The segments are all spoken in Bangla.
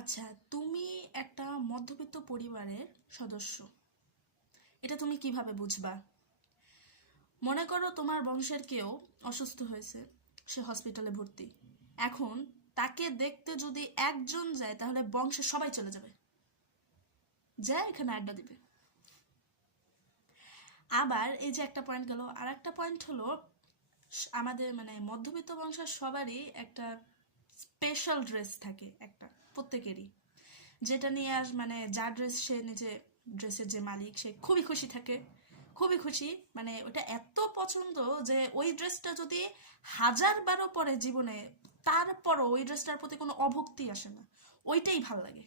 আচ্ছা, তুমি একটা মধ্যবিত্ত পরিবারের সদস্য। এটা তুমি কিভাবে বুঝবা? মনে করো তোমার বংশের কেউ অসুস্থ হয়েছে, সে হসপিটালে ভর্তি। এখন তাকে দেখতে যদি একজন যায় তাহলে বংশের সবাই চলে যাবে, যায় এখানে আড্ডা দিবে। আবার এই যে একটা পয়েন্ট গেল, আর একটা পয়েন্ট হলো আমাদের মানে মধ্যবিত্ত বংশের সবারই একটা স্পেশাল ড্রেস থাকে, একটা প্রত্যেকেরই, যেটা নিয়ে মানে যা ড্রেস, সে নিজে ড্রেসের যে মালিক সে খুবই খুশি থাকে, খুবই খুশি। মানে ওটা এত পছন্দ যে ওই ড্রেসটা যদি 1000বারও পরে জীবনে, তারপরও ওই ড্রেসটার প্রতি কোনো অভক্তি আসে না, ওইটাই ভাল লাগে।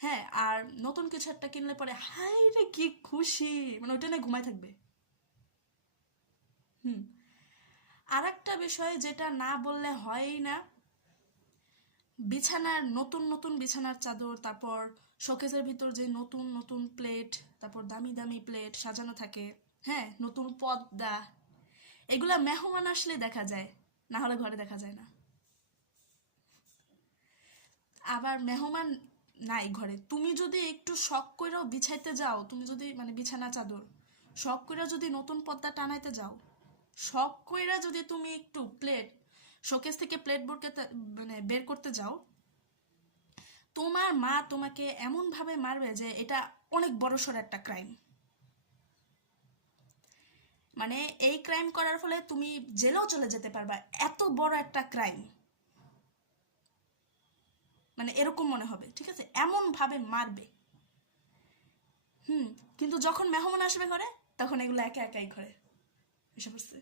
হ্যাঁ, আর নতুন কিছু একটা কিনলে পরে হাই রে কি খুশি, মানে ওইটা নিয়ে ঘুমায় থাকবে। হুম। আর একটা বিষয় যেটা না বললে হয়ই না, বিছানার নতুন নতুন বিছানার চাদর, তারপর শোকেসের ভিতর যে নতুন নতুন প্লেট, তারপর দামি দামি প্লেট সাজানো থাকে। হ্যাঁ, নতুন পর্দা, এগুলা মেহমান আসলে দেখা যায়, না হলে ঘরে দেখা যায় না। আবার মেহমান নাই ঘরে, তুমি যদি একটু শখ কইরাও বিছাইতে যাও, তুমি যদি মানে বিছানা চাদর শখ কইরা যদি নতুন পর্দা টানাইতে যাও, শখ কইরা যদি তুমি একটু প্লেট শোকেস থেকে প্লেট মানে বের করতে যাও, তোমার মা তোমাকে এমন ভাবে মারবে যে এটা অনেক বড়সড় একটা ক্রাইম। মানে এই ক্রাইম করার ফলে তুমি জেলেও চলে যেতে পারবা, এত বড় একটা ক্রাইম। মানে এরকম মনে হবে, ঠিক আছে, এমন ভাবে মারবে। হুম। কিন্তু যখন মেহমান আসবে ঘরে, তখন এগুলো একা একাই ঘরে এসে পড়ছে।